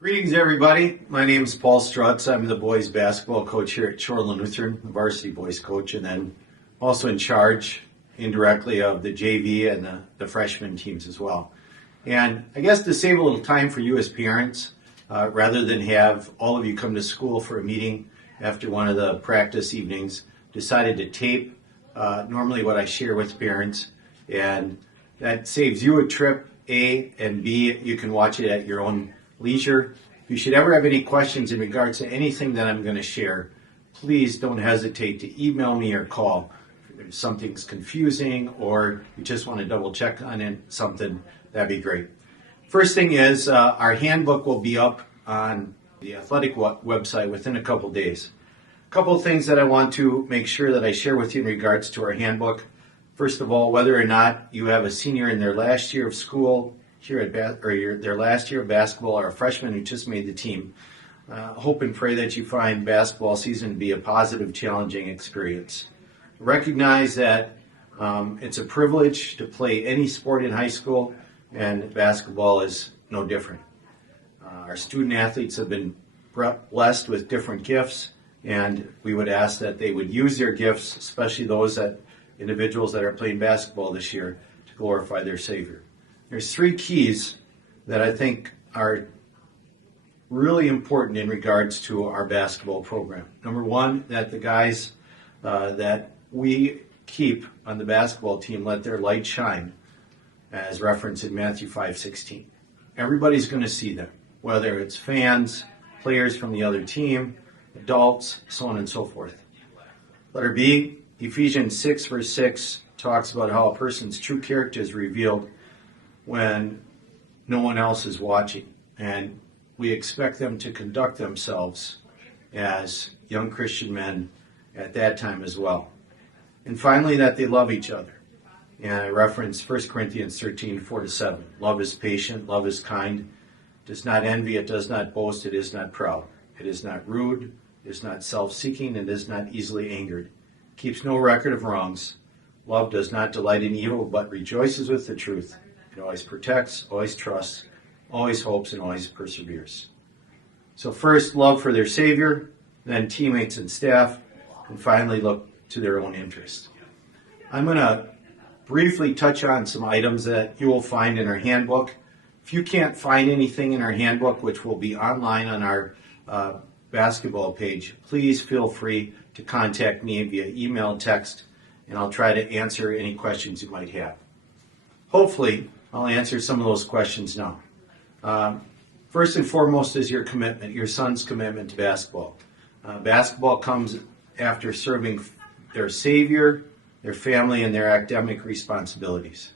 Greetings, everybody. My name is Paul Strutz. I'm the boys basketball coach here at Shoreland Lutheran, the varsity boys coach, and then also in charge indirectly of the JV and the freshman teams as well. And I guess to save a little time for you as parents, rather than have all of you come to school for a meeting after one of the practice evenings, decided to tape normally what I share with parents, and that saves you a trip, A, and B, you can watch it at your own leisure. If you should ever have any questions in regards to anything that I'm going to share, please don't hesitate to email me or call. If something's confusing or you just want to double check on something, that'd be great. First thing is our handbook will be up on the athletic website within a couple days. A couple of things that I want to make sure that I share with you in regards to our handbook. First of all, whether or not you have a senior in their last year of school here at their last year of basketball, or a freshman who just made the team, hope and pray that you find basketball season to be a positive, challenging experience. Recognize that it's a privilege to play any sport in high school, and basketball is no different. Our student athletes have been blessed with different gifts, and we would ask that they would use their gifts, especially those individuals that are playing basketball this year, to glorify their Savior. There's three keys that I think are really important in regards to our basketball program. Number one, that the guys that we keep on the basketball team let their light shine, as referenced in Matthew 5:16. Everybody's going to see them, whether it's fans, players from the other team, adults, so on and so forth. Letter B, Ephesians 6 verse 6 talks about how a person's true character is revealed when no one else is watching. And we expect them to conduct themselves as young Christian men at that time as well. And finally, that they love each other. And I reference 1 Corinthians 13, 4-7. Love is patient, love is kind, does not envy, it does not boast, it is not proud. It is not rude, it is not self-seeking, it is not easily angered. Keeps no record of wrongs. Love does not delight in evil, but rejoices with the truth. It always protects, always trusts, always hopes, and always perseveres. So first, love for their Savior, then teammates and staff, and finally look to their own interest. I'm going to briefly touch on some items that you will find in our handbook. If you can't find anything in our handbook, which will be online on our basketball page, please feel free to contact me via email, text, and I'll try to answer any questions you might have. Hopefully, I'll answer some of those questions now. First and foremost is your commitment, your son's commitment to basketball. Basketball comes after serving their Savior, their family, and their academic responsibilities,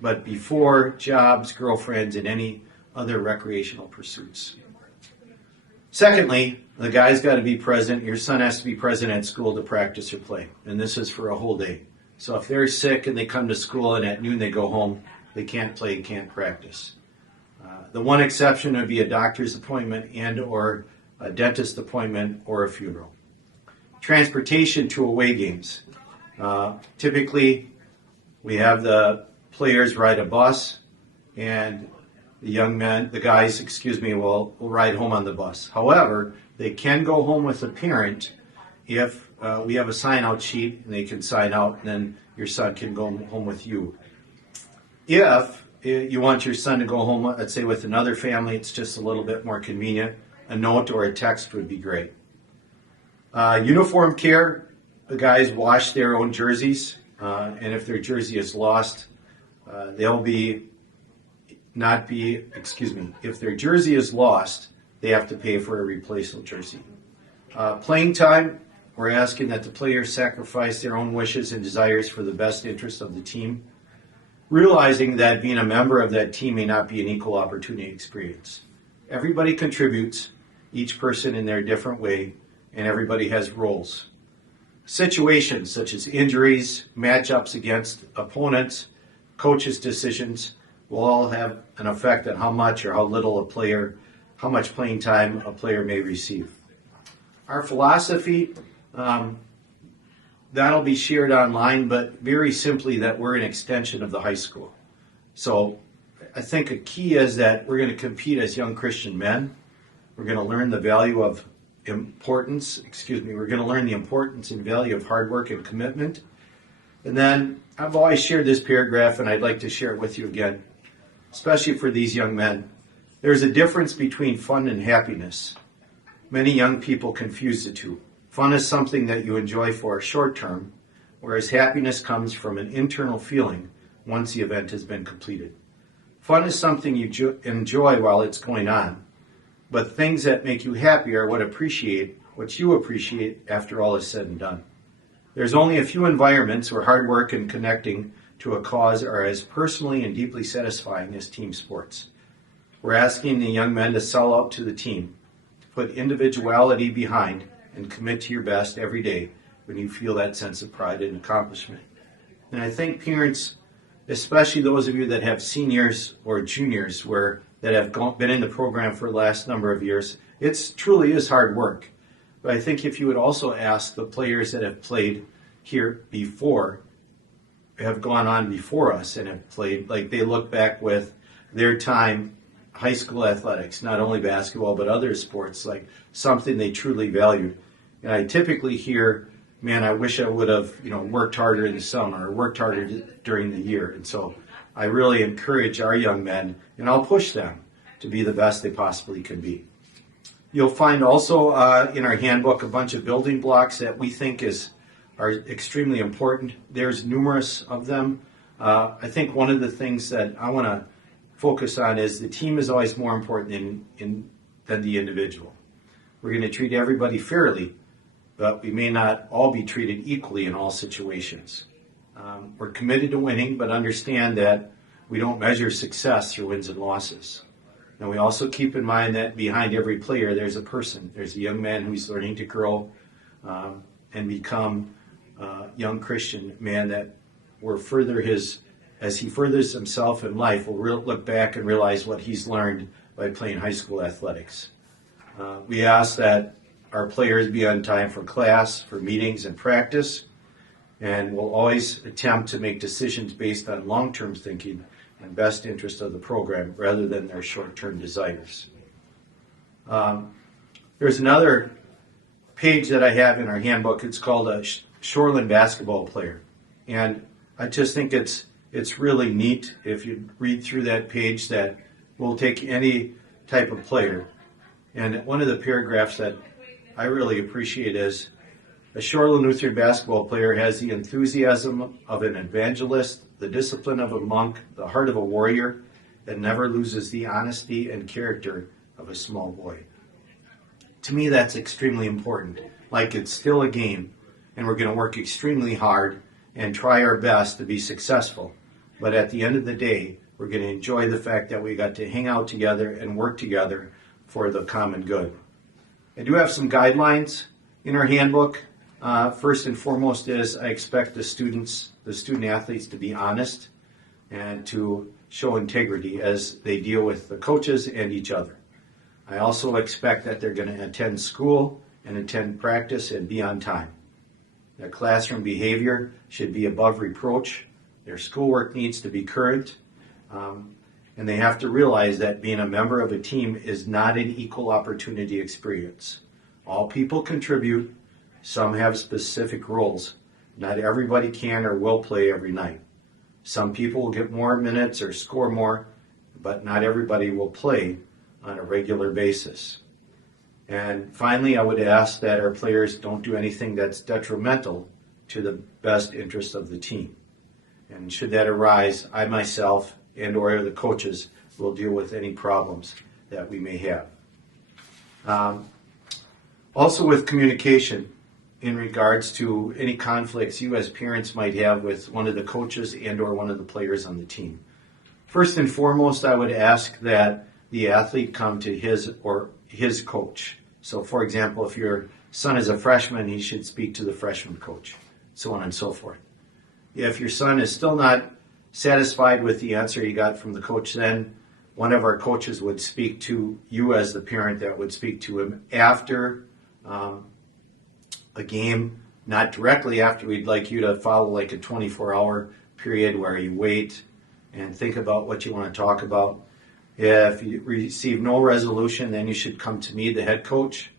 but before jobs, girlfriends, and any other recreational pursuits. Secondly, the guy's got to be present. Your son has to be present at school to practice or play, and this is for a whole day. So if they're sick and they come to school and at noon they go home, they can't play, can't practice. The one exception would be a doctor's appointment and or a dentist appointment or a funeral. Transportation to away games. Typically, we have the players ride a bus, and the guys, will ride home on the bus. However, they can go home with a parent if we have a sign-out sheet, and they can sign out, and then your son can go home with you. If you want your son to go home, let's say with another family, it's just a little bit more convenient, a note or a text would be great. Uniform care, the guys wash their own jerseys, and if their jersey is lost, if their jersey is lost, they have to pay for a replacement jersey. Playing time, we're asking that the players sacrifice their own wishes and desires for the best interest of the team, realizing that being a member of that team may not be an equal opportunity experience. Everybody contributes, each person in their different way, and everybody has roles. Situations such as injuries, matchups against opponents, coaches' decisions will all have an effect on how much or how much playing time a player may receive. Our philosophy, that'll be shared online, but very simply that we're an extension of the high school. So I think a key is that we're going to compete as young Christian men, We're going to learn the value of we're going to learn the importance and value of hard work and commitment. And then I've always shared this paragraph, and I'd like to share it with you again, especially for these young men. There's a difference between fun and happiness. Many young people confuse the two. Fun is something that you enjoy for a short term, whereas happiness comes from an internal feeling once the event has been completed. Fun is something you enjoy while it's going on, but things that make you happy are what you appreciate after all is said and done. There's only a few environments where hard work and connecting to a cause are as personally and deeply satisfying as team sports. We're asking the young men to sell out to the team, to put individuality behind, and commit to your best every day when you feel that sense of pride and accomplishment. And I think parents, especially those of you that have seniors or juniors that have been in the program for the last number of years, it truly is hard work. But I think if you would also ask the players that have played here before, have gone on before us and have played, like they look back with their time, high school athletics, not only basketball, but other sports, like something they truly valued. And I typically hear, man, I wish I would have, worked harder in the summer or worked harder during the year. And so I really encourage our young men, and I'll push them to be the best they possibly can be. You'll find also in our handbook a bunch of building blocks that we think are extremely important. There's numerous of them. I think one of the things that I want to focus on is the team is always more important than the individual. We're going to treat everybody fairly, but we may not all be treated equally in all situations. We're committed to winning, but understand that we don't measure success through wins and losses. And we also keep in mind that behind every player, there's a person. There's a young man who's learning to grow and become a young Christian man that as he furthers himself in life, will look back and realize what he's learned by playing high school athletics. We ask that our players be on time for class, for meetings and practice, and we'll always attempt to make decisions based on long-term thinking and best interest of the program rather than their short-term desires. There's another page that I have in our handbook. It's called a Shoreland basketball player. And I just think it's really neat if you read through that page that we'll take any type of player. And one of the paragraphs that I really appreciate is, a Shoreland Lutheran basketball player has the enthusiasm of an evangelist, the discipline of a monk, the heart of a warrior, and never loses the honesty and character of a small boy. To me, that's extremely important. Like, it's still a game, and we're going to work extremely hard and try our best to be successful. But at the end of the day, we're going to enjoy the fact that we got to hang out together and work together for the common good. I do have some guidelines in our handbook. First and foremost is I expect the student athletes to be honest and to show integrity as they deal with the coaches and each other. I also expect that they're going to attend school and attend practice and be on time. Their classroom behavior should be above reproach. Their schoolwork needs to be current. And they have to realize that being a member of a team is not an equal opportunity experience. All people contribute. Some have specific roles. Not everybody can or will play every night. Some people will get more minutes or score more, but not everybody will play on a regular basis. And finally, I would ask that our players don't do anything that's detrimental to the best interest of the team. And should that arise, I myself and or the coaches will deal with any problems that we may have. Also with communication in regards to any conflicts you as parents might have with one of the coaches and or one of the players on the team. First and foremost, I would ask that the athlete come to his or his coach. So for example, if your son is a freshman, he should speak to the freshman coach, so on and so forth. If your son is still not satisfied with the answer he got from the coach, then one of our coaches would speak to you as the parent that would speak to him after a game, not directly after. We'd like you to follow like a 24-hour period where you wait and think about what you want to talk about. If you receive no resolution, then you should come to me, the head coach.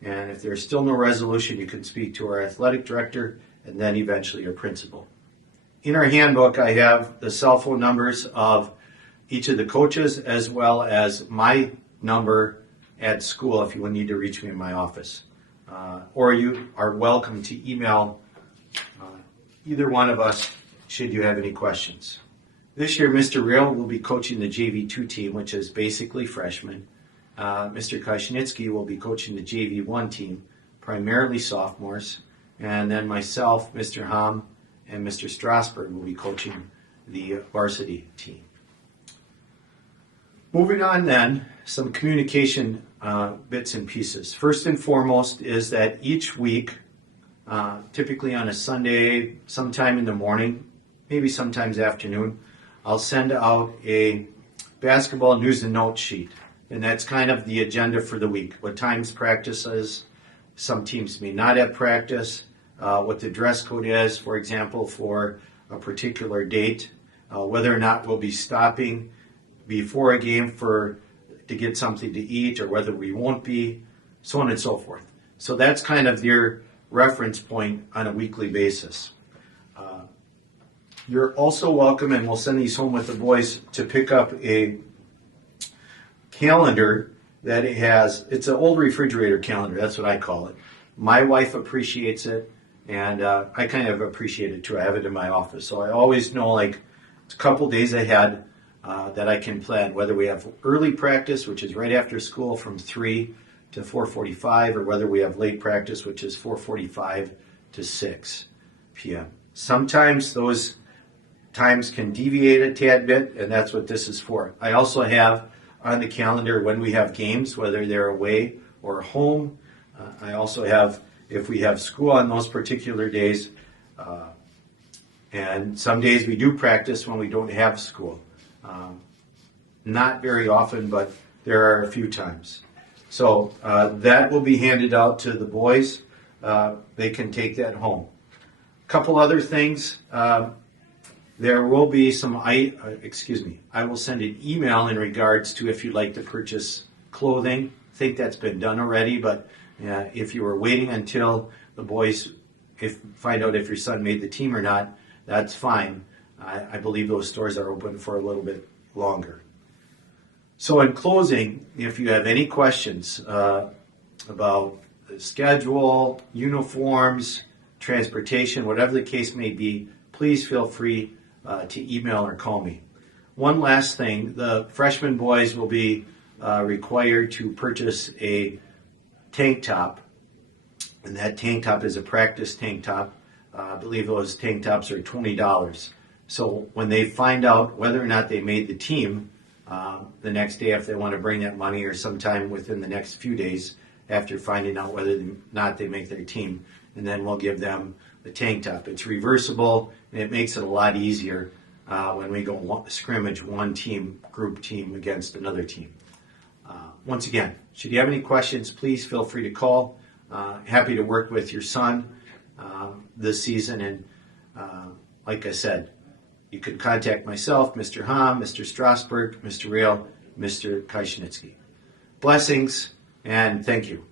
And if there's still no resolution, you can speak to our athletic director and then eventually your principal. In our handbook, I have the cell phone numbers of each of the coaches as well as my number at school if you would need to reach me in my office. Or you are welcome to email either one of us should you have any questions. This year, Mr. Real will be coaching the JV2 team, which is basically freshmen. Mr. Kashnitsky will be coaching the JV1 team, primarily sophomores. And then myself, Mr. Ham, and Mr. Strasberg will be coaching the varsity team. Moving on then, some communication bits and pieces. First and foremost is that each week, typically on a Sunday, sometime in the morning, maybe sometimes afternoon, I'll send out a basketball news and notes sheet. And that's kind of the agenda for the week. What times practice is, some teams may not have practice, what the dress code is, for example, for a particular date, whether or not we'll be stopping before a game to get something to eat, or whether we won't be, so on and so forth. So that's kind of your reference point on a weekly basis. You're also welcome, and we'll send these home with the boys, to pick up a calendar that it's an old refrigerator calendar, that's what I call it. My wife appreciates it, and I kind of appreciate it too. I have it in my office, so I always know it's a couple days ahead that I can plan, whether we have early practice, which is right after school from 3 to 4:45, or whether we have late practice, which is 4:45 to 6 p.m. Sometimes those times can deviate a tad bit, and that's what this is for. I also have on the calendar when we have games, whether they're away or home. I also have if we have school on those particular days, and some days we do practice when we don't have school. Not very often, but there are a few times. So that will be handed out to the boys. They can take that home. A couple other things. There will be I will send an email in regards to if you'd like to purchase clothing. I think that's been done already, but if you were waiting until the boys find out if your son made the team or not, that's fine. I believe those stores are open for a little bit longer. So in closing, if you have any questions about the schedule, uniforms, transportation, whatever the case may be, please feel free to email or call me. One last thing, the freshman boys will be required to purchase a tank top, and that tank top is a practice tank top. I believe those tank tops are $20. So when they find out whether or not they made the team, the next day, if they want to bring that money, or sometime within the next few days after finding out whether or not they make their team, and then we'll give them the tank top. It's reversible, and it makes it a lot easier when we go scrimmage one group team against another team. Once again, should you have any questions, please feel free to call. Happy to work with your son this season, and like I said, you can contact myself, Mr. Ham, Mr. Strasberg, Mr. Real, Mr. Kashnitsky. Blessings, and thank you.